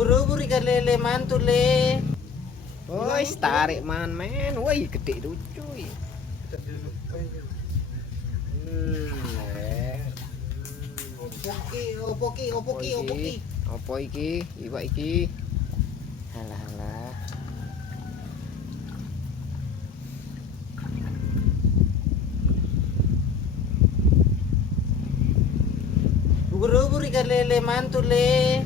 Ubur-ubur ikan lele mantul le. Woi, tarik man men. Woi, gede tuh cuy. Opoki. Apa iki? Iwak iki. Halah halah. Ubur-ubur ikan lele mantul le.